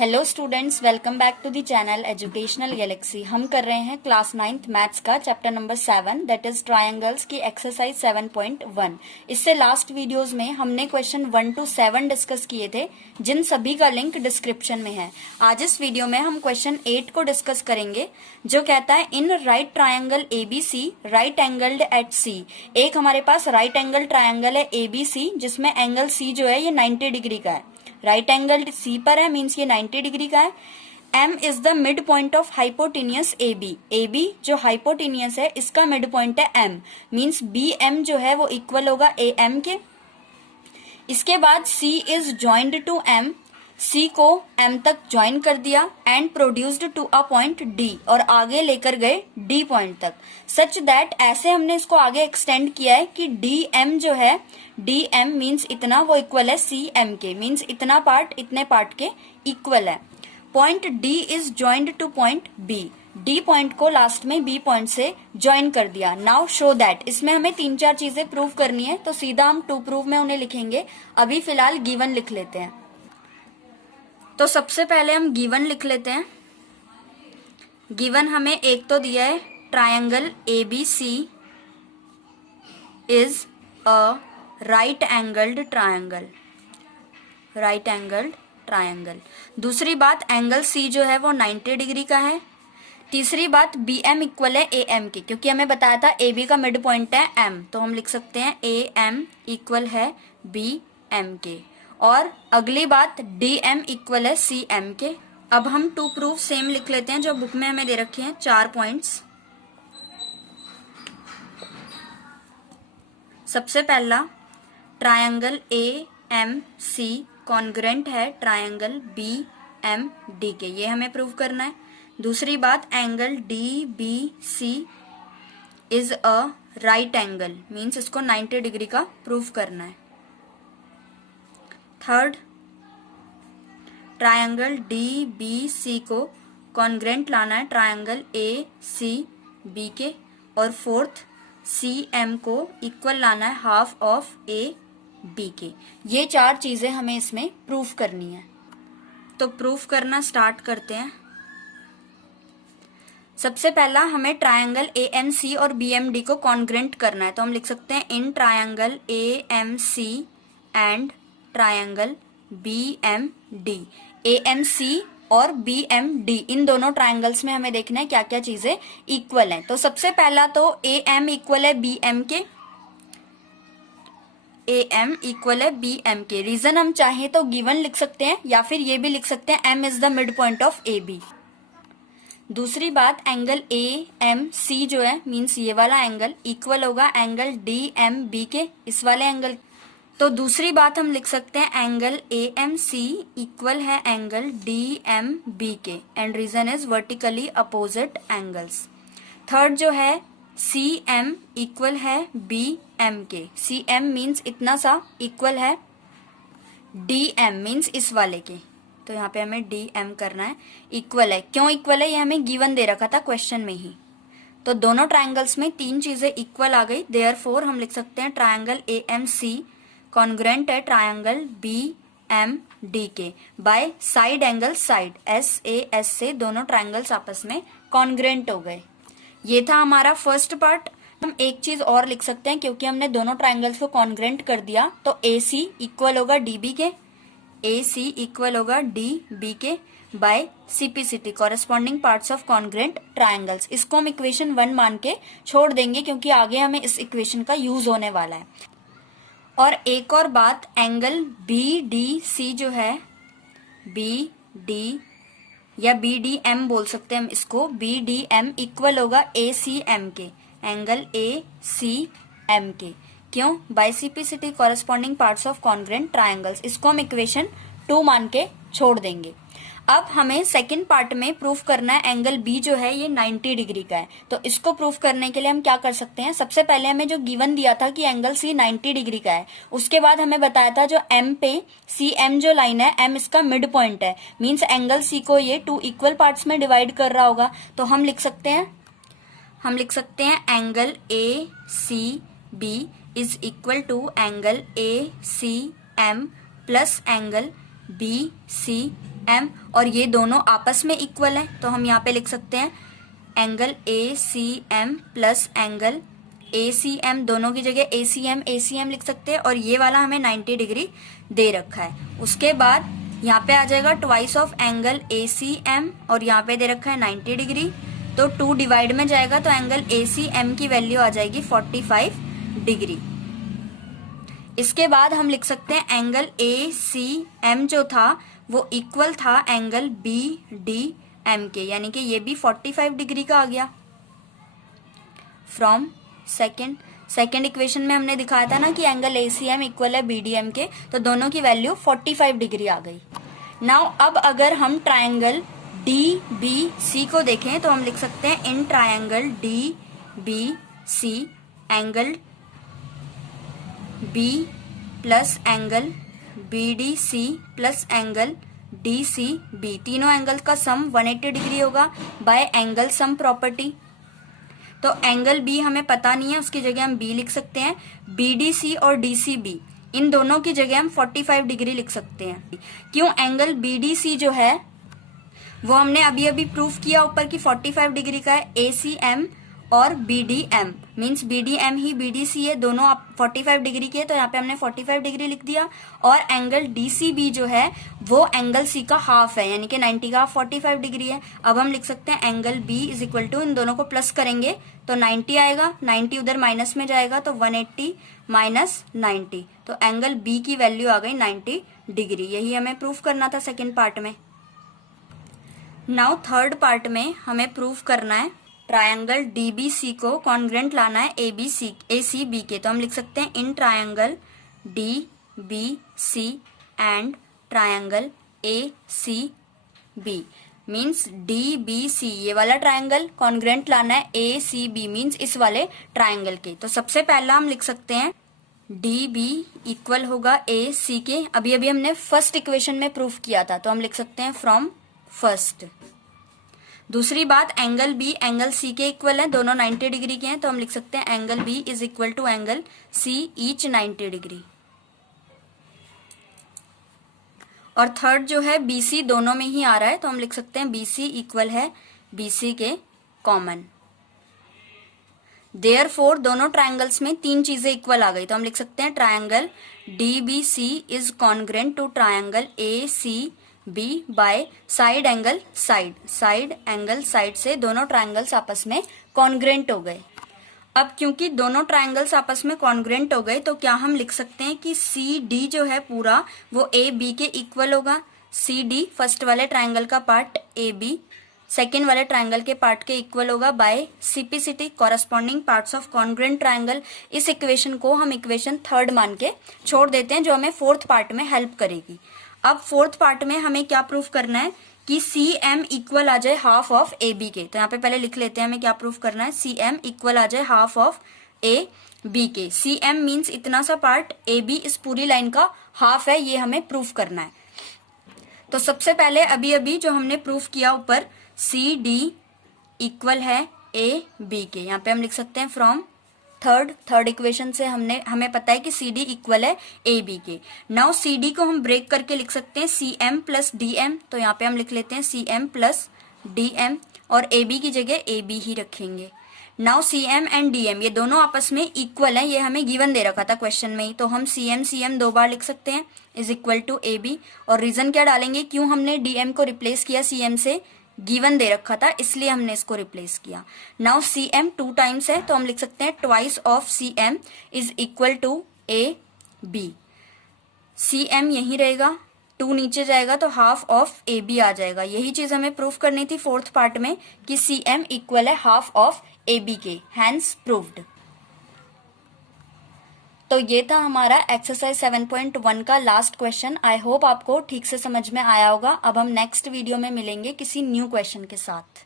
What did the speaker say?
Hello students, welcome back to the channel educational galaxy. हम कर रहे हैं क्लास 9th मैथ्स का chapter number 7 that is triangles की एक्सरसाइज 7.1। इससे लास्ट वीडियोस में हमने क्वेश्चन 1 to 7 डिस्कस किए थे, जिन सभी का लिंक डिस्क्रिप्शन में है। आज इस वीडियो में हम क्वेश्चन 8 को डिस्कस करेंगे, जो कहता है in right triangle ABC right angled at C. एक हमारे पास राइट एंगल ट्रायंगल है एबीसी, जिसमें एंगल सी जो है ये 90 डिग्री का है। राइट एंगल सी पर है, मीन्स ये 90 डिग्री का है। M is the mid point of hypotenuse AB। AB जो हाइपोटेनियस है, इसका मिड पॉइंट है M, मीन्स BM जो है वो इक्वल होगा AM के। इसके बाद C is joined to M, C को M तक ज्वाइन कर दिया and produced to a point D, और आगे लेकर गए D पॉइंट तक, सच दैट ऐसे हमने इसको आगे एक्सटेंड किया है कि DM जो है, DM मीन्स इतना, वो इक्वल है CM के, मीन्स इतना पार्ट इतने पार्ट के इक्वल है। Point D is joined two point B, D point को लास्ट में B पॉइंट से ज्वाइन कर दिया। नाउ शो दैट, इसमें हमें 3-4 चीजें प्रूव करनी है, तो सीधा हम टू प्रूव में उन्हें लिखेंगे। अभी फिलहाल गिवन लिख लेते हैं। तो सबसे पहले हम गिवन लिख लेते हैं। गिवन हमें एक तो दिया है, triangle ABC is a right angled triangle, right angled triangle. दूसरी बात, एंगल C जो है वो 90 डिग्री का है। तीसरी बात, BM इक्वल है AM के, क्योंकि हमें बताया था AB का मिड पॉइंट है M, तो हम लिख सकते हैं AM इक्वल है BM के। और अगली बात, DM इक्वल है CM के। अब हम टू प्रूफ सेम लिख लेते हैं, जो बुक में हमें दे रखे हैं 4 पॉइंट्स। सबसे पहला, ट्रायंगल AMC कॉन्ग्रेंट है ट्रायंगल BMD के, ये हमें प्रूव करना है। दूसरी बात, angle DBC is a right angle, means इसको 90 डिग्री का प्रूव करना है। थर्ड, ट्रायंगल DBC को कॉन्ग्रेंट लाना है ट्रायंगल ACB के। और फोर्थ, CM को इक्वल लाना है हाफ ऑफ AB के। ये 4 चीजें हमें इसमें प्रूफ करनी है, तो प्रूफ करना स्टार्ट करते हैं। सबसे पहला, हमें ट्रायंगल AMC और BMD को कॉन्ग्रेंट करना है, तो हम लिख सकते हैं in triangle AMC and triangle BMD। AMC और BMD इन दोनों ट्रायंगल्स में हमें देखना है क्या क्या चीजें इक्वल हैं। तो सबसे पहला तो AM इक्वल है BM के, AM इक्वल है BM के। रीजन हम चाहें तो गिवन लिख सकते हैं, या फिर ये भी लिख सकते हैं M is the mid point of AB। दूसरी बात, एंगल AMC जो है, मीन्स ये वाला एंगल इक्वल होगा एंगल DMB के, इस वाले एंगल। तो दूसरी बात हम लिख सकते हैं एंगल AMC इक्वल है एंगल DMB के, and reason is vertically opposite angles. Third जो है, CM इक्वल है BM के, CM मीन्स इतना सा इक्वल है DM मीन्स इस वाले के, तो यहाँ पे हमें DM करना है। इक्वल है, क्यों इक्वल है, ये हमें गिवन दे रखा था क्वेश्चन में ही। तो दोनों ट्रायंगल्स में 3 चीजें इक्वल आ गई, देयरफॉर हम लिख सकते हैं ट्रायंगल AMC कॉन्ग्रेंट है ट्रायंगल BMD के bye side angle side, SAS से दोनों ट्रायंगल्स आपस में कॉन्ग्रेंट हो गए। ये था हमारा फर्स्ट पार्ट। हम एक चीज और लिख सकते हैं, क्योंकि हमने दोनों ट्रायंगल्स को कॉन्ग्रेंट कर दिया, तो AC इक्वल होगा DB के, AC इक्वल होगा DB के by CPCT corresponding parts of congruent triangles. इसको हम इक्वेशन 1 मान के छोड़ देंगे, क्योंकि आगे हमें इस इक्वेशन का यूज होने वाला है। और एक और बात, एंगल BDC जो है, BD या BDM बोल सकते हैं हम इसको, BDM इक्वल होगा ACM के, एंगल ACM के। क्यों? By CPCT corresponding parts of congruent triangles. इसको हम इक्वेशन 2 मान के छोड़ देंगे। अब हमें सेकंड पार्ट में प्रूफ करना है एंगल B जो है ये 90 डिग्री का है। तो इसको प्रूफ करने के लिए हम क्या कर सकते हैं, सबसे पहले हमें जो गिवन दिया था कि एंगल C 90 डिग्री का है, उसके बाद हमें बताया था जो M पे CM जो लाइन है, M इसका मिड पॉइंट है, मीन्स एंगल C को ये 2 इक्वल पार्ट्स में डिवाइड कर रहा होगा। तो हम लिख सकते हैं angle ACB is equal to angle ACM plus angle BC M और ये दोनों आपस में इक्वल है, तो हम यहाँ पे लिख सकते हैं angle A C M plus angle A C M, दोनों की जगह ए सी एम लिख सकते हैं, और ये वाला हमें 90 डिग्री दे रखा है। उसके बाद यहाँ पे आ जाएगा twice of angle A C M और यहाँ पे दे रखा है 90 डिग्री, तो 2 डिवाइड में जाएगा तो एंगल ए सी एम की वैल्यू आ जाएगी 45 डिग्री। इसके बाद हम लिख सकते हैं एंगल ए सी एम जो था वो इक्वल था एंगल बी डी एम के, यानी कि ये भी 45 डिग्री का आ गया। फ्रॉम सेकेंड इक्वेशन में हमने दिखाया था ना कि angle A C M equal है बी डी एम के, तो दोनों की वैल्यू 45 डिग्री आ गई। नाउ अब अगर हम ट्रायंगल डी बी सी को देखें तो हम लिख सकते हैं in triangle D B C angle B plus angle B D C plus angle D C B, तीनों एंगल का सम 180 डिग्री होगा बाय एंगल सम प्रॉपर्टी। तो एंगल बी हमें पता नहीं है, उसकी जगह हम बी लिख सकते हैं। बी डी सी और डी सी बी इन दोनों की जगह हम 45 डिग्री लिख सकते हैं। क्यों? एंगल बी डी सी जो है वो हमने अभी अभी प्रूफ किया ऊपर की 45 डिग्री का है। ए सी एम और B D M means B D M ही बी डी सी है, दोनों आप 45 डिग्री के, तो यहाँ पे हमने 45 डिग्री लिख दिया। और एंगल डी सी बी जो है वो एंगल सी का हाफ है, यानी कि 90 का हाफ 45 डिग्री है। अब हम लिख सकते हैं angle B is equal to, इन दोनों को प्लस करेंगे तो 90 आएगा, 90 उधर माइनस में जाएगा तो 180 माइनस 90, तो एंगल बी की वैल्यू आ गई 90 डिग्री। यही हमें प्रूफ करना था सेकेंड पार्ट में। नाउ थर्ड पार्ट में हमें प्रूफ करना है ट्रायंगल डीबीसी को कॉन्ग्रेंट लाना है ए सी बी के, तो हम लिख सकते हैं in triangle D B C and triangle A C B means D B C, ये वाला ट्रायंगल कॉन्ग्रेंट लाना है ए सी बी मीन्स इस वाले ट्रायंगल के। तो सबसे पहला हम लिख सकते हैं डी बी इक्वल होगा ए सी के, अभी अभी हमने फर्स्ट इक्वेशन में प्रूफ किया था, तो हम लिख सकते हैं फ्रॉम फर्स्ट। दूसरी बात एंगल बी एंगल सी के इक्वल है, दोनों 90 डिग्री के हैं, तो हम लिख सकते हैं angle B is equal to angle C each 90 degree. और थर्ड जो है बी सी दोनों में ही आ रहा है, तो हम लिख सकते हैं बी सी इक्वल है बी सी के कॉमन। देयरफॉर दोनों ट्रायंगल्स में 3 चीजें इक्वल आ गई, तो हम लिख सकते हैं triangle D B C is congruent to triangle A C B by side angle side से दोनों ट्रायंगल्स आपस में कॉन्ग्रेंट हो गए। अब क्योंकि दोनों ट्रायंगल्स आपस में कॉन्ग्रेंट हो गए तो क्या हम लिख सकते हैं कि सी डी जो है पूरा वो ए बी के इक्वल होगा। सी डी फर्स्ट वाले ट्रायंगल का पार्ट, ए बी सेकेंड वाले ट्रायंगल के पार्ट के इक्वल होगा by CPCT corresponding parts of congruent triangle. इस इक्वेशन को हम इक्वेशन थर्ड मान के छोड़ देते हैं, जो हमें फोर्थ पार्ट में हेल्प करेगी। अब फोर्थ पार्ट में हमें क्या प्रूफ करना है कि सी एम इक्वल आ जाए हाफ ऑफ ए बी के, तो यहाँ पे पहले लिख लेते हैं हमें क्या प्रूफ करना है। सी एम इक्वल आ जाए हाफ ऑफ ए बी के। सी एम मीन्स इतना सा पार्ट, ए बी इस पूरी लाइन का हाफ है, ये हमें प्रूफ करना है। तो सबसे पहले अभी अभी जो हमने प्रूफ किया ऊपर सी डी इक्वल है ए बी के, यहाँ पे हम लिख सकते हैं फ्रॉम थर्ड इक्वेशन से हमें पता है कि सी डी इक्वल है ए बी के। नाउ सी डी को हम ब्रेक करके लिख सकते हैं C M plus D M, तो यहाँ पे हम लिख लेते हैं C M plus D M और ए बी की जगह ए बी ही रखेंगे। Now C M and D M ये दोनों आपस में इक्वल हैं, ये हमें गिवन दे रखा था क्वेश्चन में ही, तो हम सी एम 2 बार लिख सकते हैं is equal to A B. और रीजन क्या डालेंगे, क्यों हमने डी एम को रिप्लेस किया सी एम से, गिवन दे रखा था इसलिए हमने इसको रिप्लेस किया। नाउ सी एम 2 टाइम्स है, तो हम लिख सकते हैं twice of C M is equal to A B. C M यही रहेगा, 2 नीचे जाएगा तो हाफ ऑफ ए बी आ जाएगा। यही चीज हमें प्रूफ करनी थी फोर्थ पार्ट में कि सी एम इक्वल है हाफ ऑफ ए बी के, हैंस प्रूव्ड। तो ये था हमारा एक्सरसाइज 7.1 का लास्ट क्वेश्चन। आई होप आपको ठीक से समझ में आया होगा। अब हम नेक्स्ट वीडियो में मिलेंगे किसी न्यू क्वेश्चन के साथ।